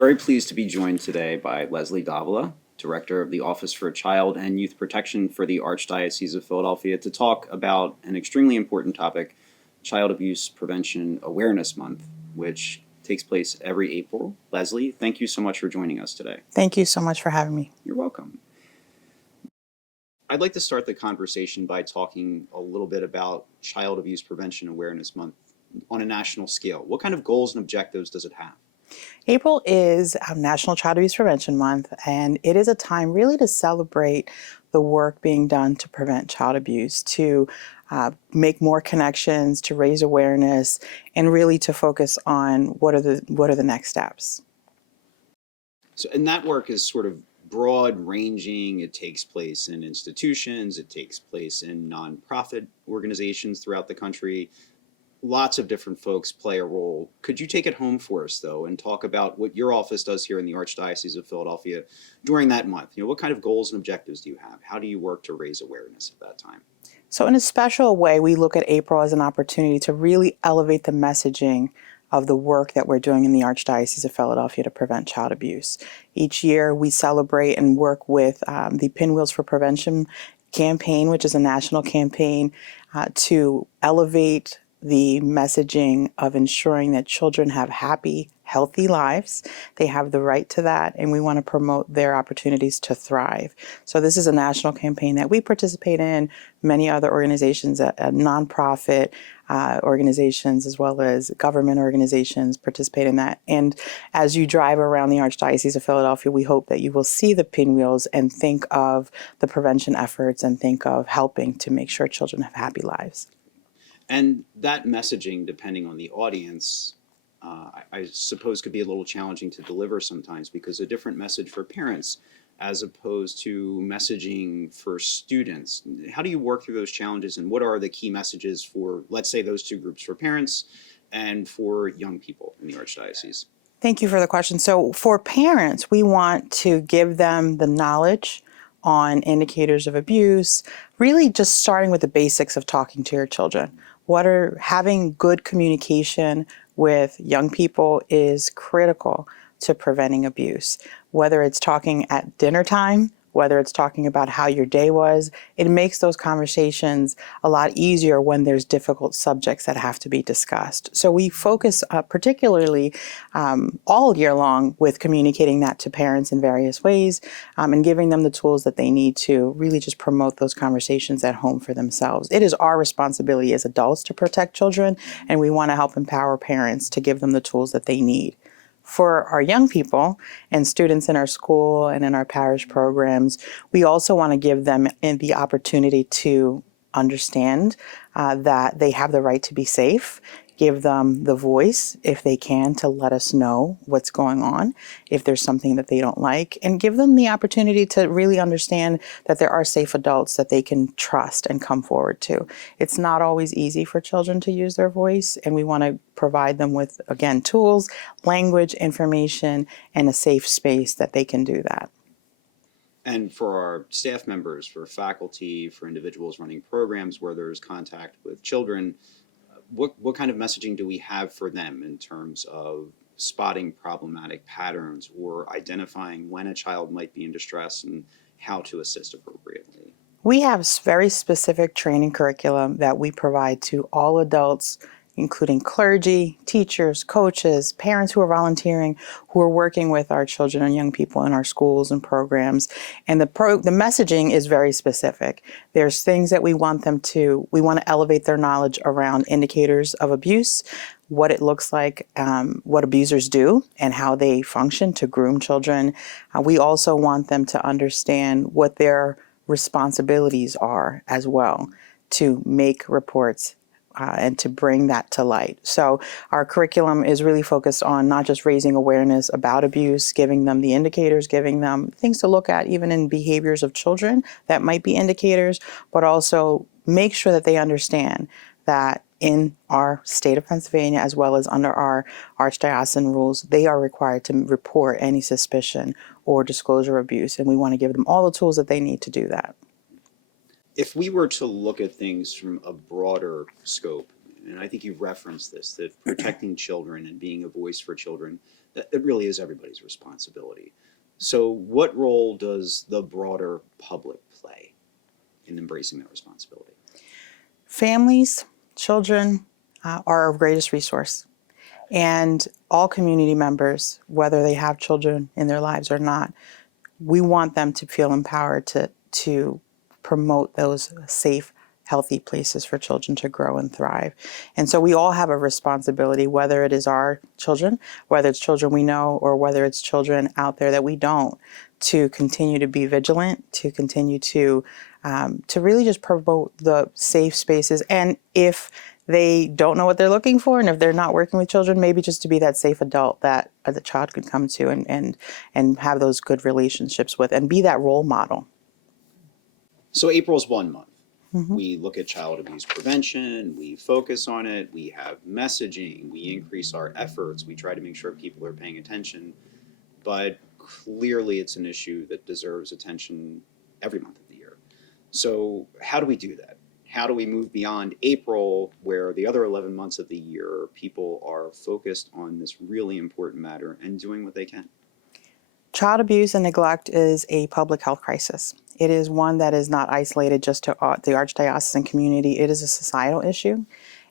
Very pleased to be joined today by Leslie Davila, Director of the Office for Child and Youth Protection for the Archdiocese of Philadelphia, to talk about an extremely important topic, Child Abuse Prevention Awareness Month, which takes place every April. Leslie, thank you so much for joining us today. Thank you so much for having me. You're welcome. I'd like to start the conversation by talking a little bit about Child Abuse Prevention Awareness Month on a national scale. What kind of goals and objectives does it have? April is National Child Abuse Prevention Month, and it is a time really to celebrate the work being done to prevent child abuse, to make more connections, to raise awareness, and really to focus on what are the next steps. So, and that work is sort of broad ranging. It takes place in institutions, it takes place in nonprofit organizations throughout the country. Lots of different folks play a role. Could you take it home for us, though, and talk about what your office does here in the Archdiocese of Philadelphia during that month? What kind of goals and objectives do you have? How do you work to raise awareness at that time? So in a special way, we look at April as an opportunity to really elevate the messaging of the work that we're doing in the Archdiocese of Philadelphia to prevent child abuse. Each year, we celebrate and work with the Pinwheels for Prevention campaign, which is a national campaign to elevate the messaging of ensuring that children have happy, healthy lives. They have the right to that, and we want to promote their opportunities to thrive. So this is a national campaign that we participate in. Many other organizations, nonprofit organizations, as well as government organizations participate in that. And as you drive around the Archdiocese of Philadelphia, we hope that you will see the pinwheels and think of the prevention efforts and think of helping to make sure children have happy lives. And that messaging, depending on the audience, I suppose could be a little challenging to deliver sometimes, because a different message for parents as opposed to messaging for students. How do you work through those challenges, and what are the key messages for, let's say, those two groups, for parents and for young people in the Archdiocese? Thank you for the question. So for parents, we want to give them the knowledge on indicators of abuse, really just starting with the basics of talking to your children. Having good communication with young people is critical to preventing abuse. Whether it's talking at dinner time, whether it's talking about how your day was, it makes those conversations a lot easier when there's difficult subjects that have to be discussed. So we focus particularly all year long with communicating that to parents in various ways and giving them the tools that they need to really just promote those conversations at home for themselves. It is our responsibility as adults to protect children, and we want to help empower parents to give them the tools that they need. For our young people and students in our school and in our parish programs, we also want to give them the opportunity to understand that they have the right to be safe, give them the voice, if they can, to let us know what's going on, if there's something that they don't like, and give them the opportunity to really understand that there are safe adults that they can trust and come forward to. It's not always easy for children to use their voice, and we want to provide them with, again, tools, language, information, and a safe space that they can do that. And for our staff members, for faculty, for individuals running programs where there's contact with children, what kind of messaging do we have for them in terms of spotting problematic patterns or identifying when a child might be in distress and how to assist appropriately? We have very specific training curriculum that we provide to all adults, including clergy, teachers, coaches, parents who are volunteering, who are working with our children and young people in our schools and programs. And the messaging is very specific. There's things that we want to elevate their knowledge around indicators of abuse, what it looks like, what abusers do, and how they function to groom children. We also want them to understand what their responsibilities are as well, to make reports and to bring that to light. So our curriculum is really focused on not just raising awareness about abuse, giving them the indicators, giving them things to look at even in behaviors of children that might be indicators, but also make sure that they understand that in our state of Pennsylvania, as well as under our archdiocesan rules, they are required to report any suspicion or disclosure of abuse, and we want to give them all the tools that they need to do that. If we were to look at things from a broader scope, and I think you've referenced this, that protecting children and being a voice for children, that it really is everybody's responsibility. So what role does the broader public play in embracing that responsibility? Families, children are our greatest resource. And all community members, whether they have children in their lives or not, we want them to feel empowered to promote those safe, healthy places for children to grow and thrive. And so we all have a responsibility, whether it is our children, whether it's children we know, or whether it's children out there that we don't, to continue to be vigilant, to continue to really just promote the safe spaces. And if they don't know what they're looking for, and if they're not working with children, maybe just to be that safe adult that the child could come to and have those good relationships with, and be that role model. So April's 1 month. We look at child abuse prevention, we focus on it, we have messaging, we increase our efforts, we try to make sure people are paying attention, but clearly it's an issue that deserves attention every month of the year. So how do we do that? How do we move beyond April, where the other 11 months of the year people are focused on this really important matter and doing what they can? Child abuse and neglect is a public health crisis. It is one that is not isolated just to the archdiocesan community. It is a societal issue.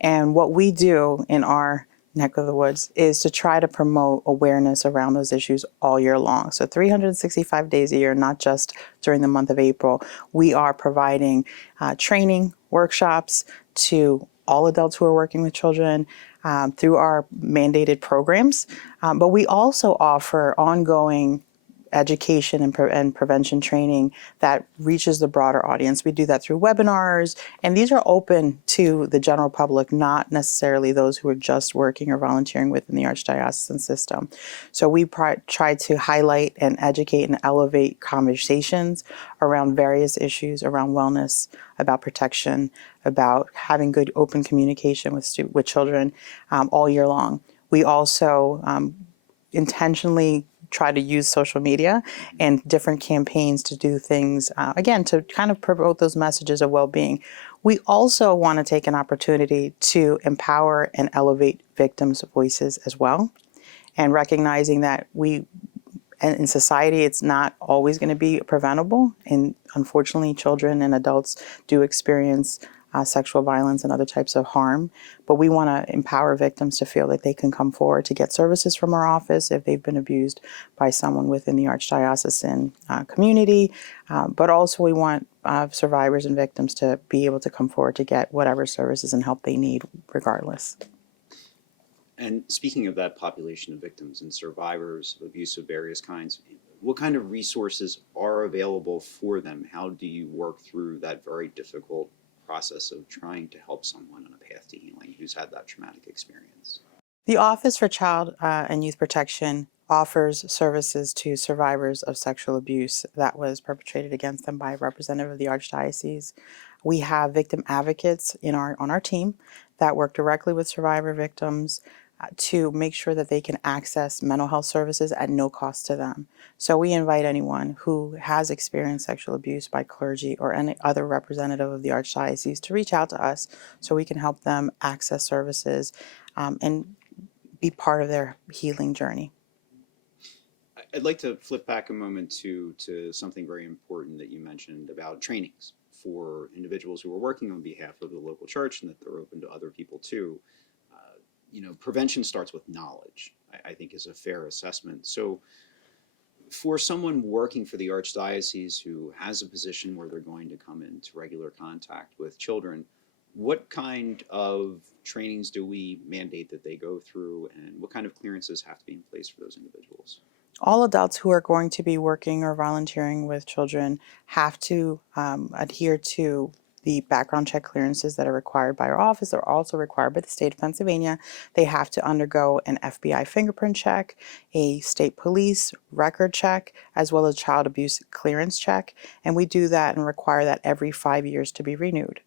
And what we do in our neck of the woods is to try to promote awareness around those issues all year long. So 365 days a year, not just during the month of April, we are providing training, workshops to all adults who are working with children through our mandated programs. But we also offer ongoing education and prevention training that reaches the broader audience. We do that through webinars, and these are open to the general public, not necessarily those who are just working or volunteering within the archdiocesan system. So we try to highlight and educate and elevate conversations around various issues around wellness, about protection, about having good open communication with children all year long. We also intentionally try to use social media and different campaigns to do things, again, to kind of promote those messages of well-being. We also want to take an opportunity to empower and elevate victims' voices as well, and recognizing that in society, it's not always going to be preventable. And unfortunately, children and adults do experience sexual violence and other types of harm. But we want to empower victims to feel that they can come forward to get services from our office if they've been abused by someone within the archdiocesan community. But also we want survivors and victims to be able to come forward to get whatever services and help they need regardless. And speaking of that population of victims and survivors of abuse of various kinds, what kind of resources are available for them? How do you work through that very difficult process of trying to help someone on a path to healing who's had that traumatic experience? The Office for Child and Youth Protection offers services to survivors of sexual abuse that was perpetrated against them by a representative of the Archdiocese. We have victim advocates on our team that work directly with survivor victims to make sure that they can access mental health services at no cost to them. So we invite anyone who has experienced sexual abuse by clergy or any other representative of the Archdiocese to reach out to us so we can help them access services and be part of their healing journey. I'd like to flip back a moment to something very important that you mentioned about trainings for individuals who are working on behalf of the local church and that they're open to other people too. Prevention starts with knowledge, I think is a fair assessment. So for someone working for the Archdiocese who has a position where they're going to come into regular contact with children, what kind of trainings do we mandate that they go through, and what kind of clearances have to be in place for those individuals? All adults who are going to be working or volunteering with children have to adhere to the background check clearances that are required by our office. They're also required by the state of Pennsylvania. They have to undergo an FBI fingerprint check, a state police record check, as well as child abuse clearance check. And we do that and require that every 5 years to be renewed.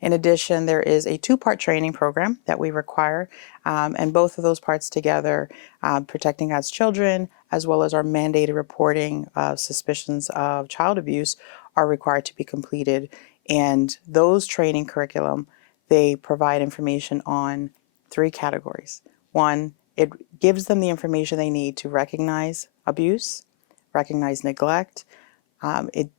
In addition, there is a 2-part training program that we require, and both of those parts together, protecting God's children, as well as our mandated reporting of suspicions of child abuse, are required to be completed. And those training curriculum they provide information on 3 categories. 1, it gives them the information they need to recognize abuse, recognize neglect.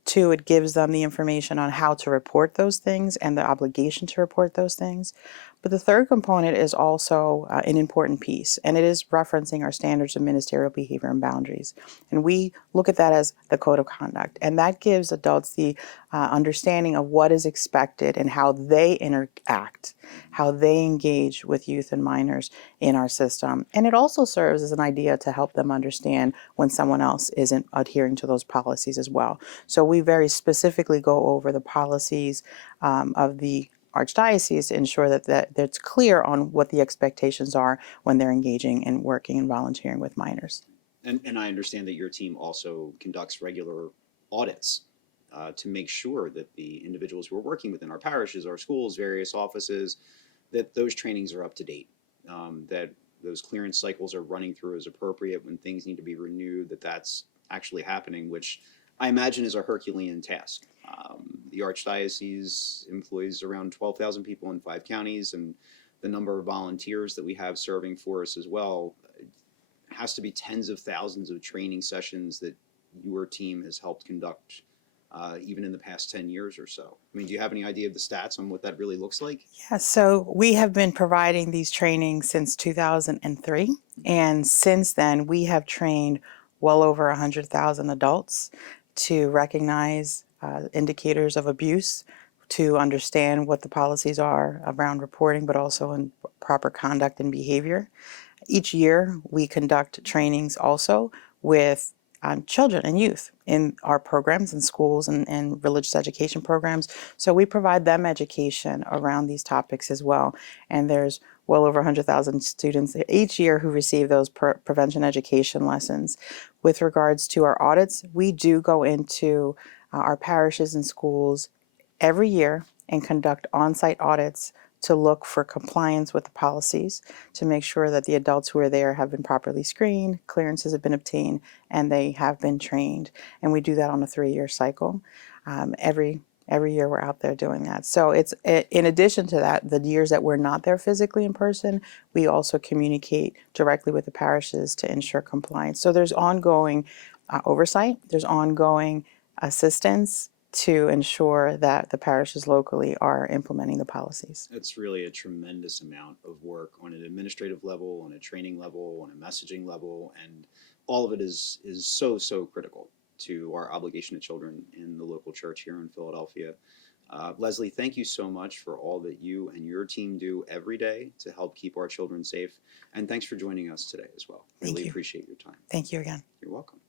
2, it gives them the information on how to report those things and the obligation to report those things. But the third component is also an important piece, and it is referencing our standards of ministerial behavior and boundaries. And we look at that as the code of conduct, and that gives adults the understanding of what is expected and how they interact, how they engage with youth and minors in our system. And it also serves as an idea to help them understand when someone else isn't adhering to those policies as well. So we very specifically go over the policies of the Archdiocese to ensure that it's clear on what the expectations are when they're engaging and working and volunteering with minors. And I understand that your team also conducts regular audits to make sure that the individuals who are working within our parishes, our schools, various offices, that those trainings are up to date, that those clearance cycles are running through as appropriate when things need to be renewed, that's actually happening, which I imagine is a Herculean task. The Archdiocese employs around 12,000 people in 5 counties, and the number of volunteers that we have serving for us as well has to be tens of thousands of training sessions that your team has helped conduct even in the past 10 years or so. I mean, do you have any idea of the stats on what that really looks like? Yeah, so we have been providing these trainings since 2003, and since then we have trained well over 100,000 adults to recognize indicators of abuse, to understand what the policies are around reporting, but also in proper conduct and behavior. Each year we conduct trainings also with children and youth in our programs in schools and religious education programs. So we provide them education around these topics as well. And there's well over 100,000 students each year who receive those prevention education lessons. With regards to our audits, we do go into our parishes and schools every year and conduct on-site audits to look for compliance with the policies, to make sure that the adults who are there have been properly screened, clearances have been obtained, and they have been trained. And we do that on a 3-year cycle. Every year we're out there doing that. So it's in addition to that, the years that we're not there physically in person, we also communicate directly with the parishes to ensure compliance. So there's ongoing oversight, there's ongoing assistance to ensure that the parishes locally are implementing the policies. It's really a tremendous amount of work on an administrative level, on a training level, on a messaging level, and all of it is so critical to our obligation to children in the local church here in Philadelphia. Leslie, thank you so much for all that you and your team do every day to help keep our children safe. And thanks for joining us today as well. Thank Really you. appreciate your time. Thank you again. You're welcome.